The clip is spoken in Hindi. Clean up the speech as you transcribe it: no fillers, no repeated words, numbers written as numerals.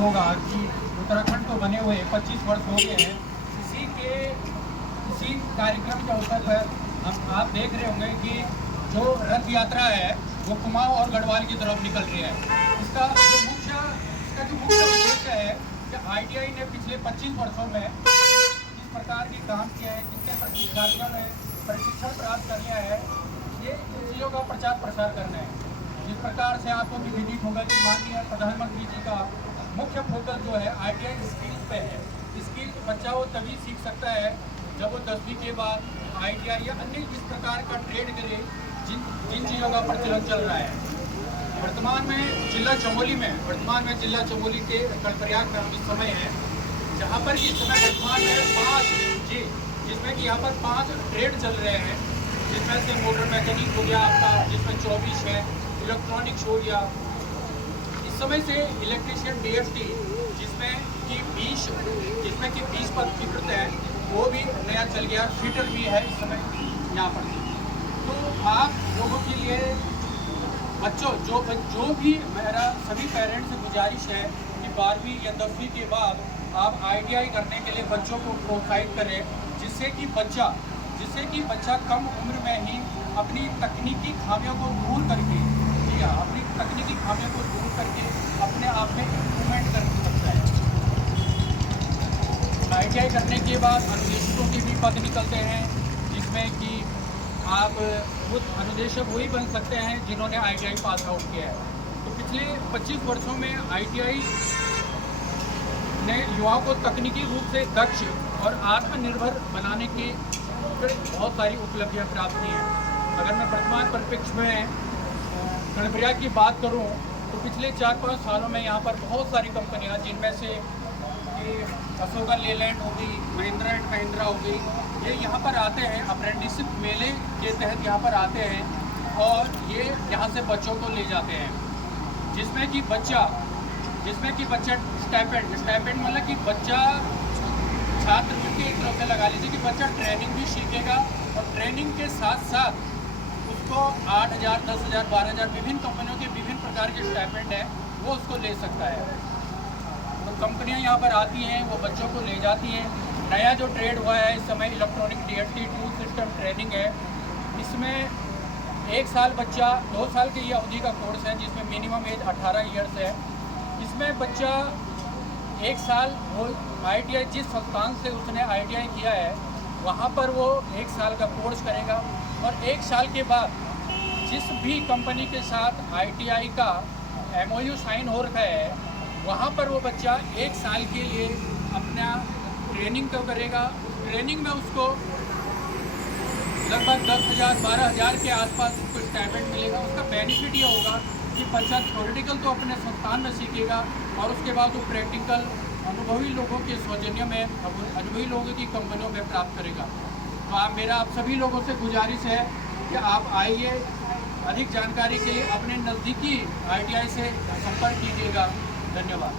होगा कि उत्तराखंड को बने हुए 25 वर्ष हो गए हैं। इसी कार्यक्रम के अवसर पर आप देख रहे होंगे कि जो रथ यात्रा है वो कुमाऊं और गढ़वाल की तरफ निकल रही है। इसका जो मुख्य उद्देश्य है कि ITI ने पिछले 25 वर्षों में किस प्रकार की काम किया है, कितने प्रतिष्ठानों ने प्रशिक्षण प्राप्त कर लिया है, ये इन चीज़ों का प्रचार प्रसार करना है। जिस प्रकार से आपको भी विदित होगा कि माननीय प्रधानमंत्री जी का मुख्य फोकस जो है ITI स्किल्स पे है। स्किल बच्चा वो तभी सीख सकता है जब वो 10वीं के बाद ITI या अन्य इस प्रकार का ट्रेड करे जिन चीज़ों का प्रचलन चल रहा है। वर्तमान में जिला चमोली के कर्णप्रयाग में हम इस समय हैं, जहाँ पर इस समय वर्तमान में जिसमें कि यहाँ पर 5 ट्रेड चल रहे हैं, जिसमें से मोटर मैकेनिक हो गया आपका, जिसमें 24 है, इलेक्ट्रॉनिक्स हो गया, इस समय से इलेक्ट्रीशियन DST जिसमें कि 20 पद स्वीकृत है, वो भी नया चल गया, फिटर भी है इस समय यहाँ पर। तो आप लोगों के लिए बच्चों जो भी मेरा सभी पेरेंट्स से गुजारिश है कि 12वीं या 10वीं के बाद आप ITI करने के लिए बच्चों को प्रोत्साहित करें, जिससे कि बच्चा कम उम्र में ही अपनी तकनीकी खामियों को दूर करके अपने आप में इम्प्रूवमेंट कर सकता है। ITI करने के बाद अनुदेशकों के भी पद निकलते हैं, जिसमें कि आप खुद अनुदेशक वही बन सकते हैं जिन्होंने ITI पास आउट किया है। तो पिछले 25 वर्षों में ITI ने युवाओं को तकनीकी रूप से दक्ष और आत्मनिर्भर बनाने की बहुत सारी उपलब्धियां प्राप्त की हैं। अगर मैं वर्तमान परिप्रेक्ष्य में कर्णप्रयाग की बात करूं तो पिछले 4-5 सालों में यहाँ पर बहुत सारी कंपनियां, जिनमें से अशोका लेलैंड हो गई, महिंद्रा एंड महिंद्रा हो गई, ये यहाँ पर आते हैं, अप्रेंटिसशिप मेले के तहत यहाँ पर आते हैं और ये यहाँ से बच्चों को ले जाते हैं, जिसमें कि बच्चा स्टाइपेंड मतलब कि बच्चा छात्रवृत्ति एक तरह से लगा लीजिए कि बच्चा ट्रेनिंग भी सीखेगा और ट्रेनिंग के साथ साथ उसको 8,000, 10,000, 12,000 विभिन्न कंपनियों के विभिन्न प्रकार के स्टाइपेंड है, वो उसको ले सकता है। तो कंपनियां यहाँ पर आती हैं, वो बच्चों को ले जाती हैं। नया जो ट्रेड हुआ है इस समय electronic DST tool system training है। इसमें 1 साल बच्चा 2 साल की ये अवधि का कोर्स है, जिसमें मिनिमम एज 18 ईयर्स है। इसमें बच्चा 1 साल वो ITI जिस संस्थान से उसने ITI किया है वहाँ पर वो 1 साल का कोर्स करेगा और 1 साल के बाद जिस भी कंपनी के साथ ITI का MOU साइन हो रखा है वहाँ पर वो बच्चा 1 साल के लिए अपना ट्रेनिंग तो करेगा। ट्रेनिंग में उसको लगभग 10,000, 12,000 के आसपास उसको स्टाइपेंड मिलेगा। उसका बेनिफिट ये होगा कि बच्चा थ्योरेटिकल तो अपने संस्थान में सीखेगा और उसके बाद वो प्रैक्टिकल अनुभवी लोगों के सौजन्य में अनुभवी लोगों की कंपनियों में प्राप्त करेगा। तो मेरा आप सभी लोगों से गुजारिश है कि आप आइए, अधिक जानकारी के लिए अपने नज़दीकी ITI से संपर्क कीजिएगा। धन्यवाद।